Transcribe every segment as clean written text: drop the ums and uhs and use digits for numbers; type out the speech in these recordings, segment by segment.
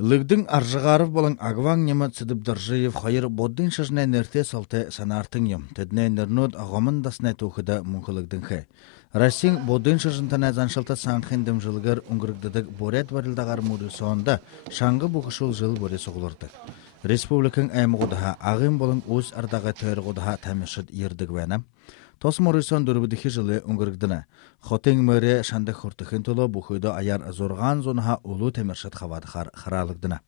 Лыгдың аржығарып болың агваң немі цыдып дыржыев хайыр боддың шыжнай нерте салты санартың ем. Тедне нернод ағамын дасынай тоқыда мұңқылыгдың хай. Рассин боддың шыжынтана заншалта саңқын дымжылығыр ұңғырықтыдық борет варылдағар мұры соғында шаңғы бұғышыл жыл боре соғылырды. Республикың әмі ғодаға ағым болың өз ардағы төр ғодаға тәмешіт ердік вәна. Тос мұрысон дұрбыдығы жылы ұңғырықтына. Хотың мөрі шандық құртықын тұлы бұқыйды аяр зорған зонаға ұлы тәмершіт қавадықар қаралығдына.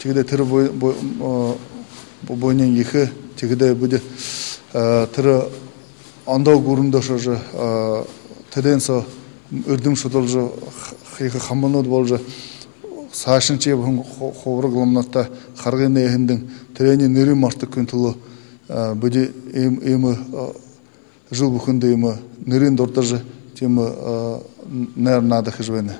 Тегіде түрі бойнен ехі, тегіде бүді түрі андау көрінді шожы, түрден со үрдім шұтыл жы, қиқы қамбануд бол жы, сашын чеб қоғыры ғылымнатта қарғын ехіндің түрені нүрі марты күн тұлы бүді емі жыл бүкінді емі нүрін дұртажы темі нәрнады қыжбені.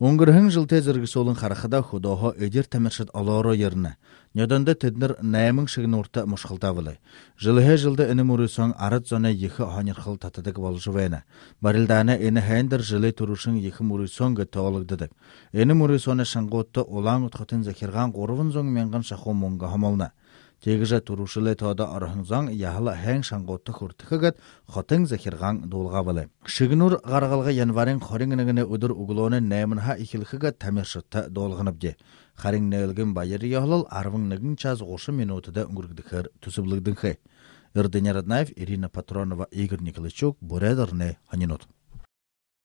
Оңғырхың жылте зіргісі олың қарақыда худоға өдер тәміршіт алару еріні. Нөдінді теднір нәймің шығын орта мұшқылтавылы. Жылығы жылды іні мұрысон арыт зоны ехі ханерқыл татыдық болжывайны. Барылданы іні хәндір жылы тұрушың ехі мұрысон ғытты олығдыдық. Іні мұрысоны шаңғытты олаң ұтқытын зәкерған қорывын зоң менғін шақу мұңға хамална. Тегіжі тұрушылы тода арахынзан яхла хэн шаңғотты құртықығыт хотың зәкерған долға балы. Шығынур ғарғалға январин қорыңынығыны ұдыр ұғылуыны нәмінға ikilxiga təmirşitdə dolğanıbdı. Xaring nölgün bayır yahlal arvın nıgın çaz 30 minutada ungurgdıqır tüsüblügdünxi. Irdinya Radnaev, Irina Patronova, Igor Nikolichuk, Buredarne, Haninot.